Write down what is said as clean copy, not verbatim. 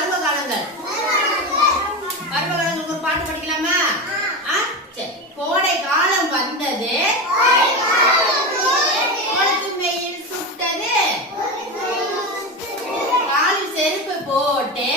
பருவ காலங்கள். பருவ காலங்களுக்கு ஒரு பாட்டு படிக்கலாமா? சரி. கோடை காலம் வந்தது, வெயில் சுட்டது, காலில் செருப்பு போட்டு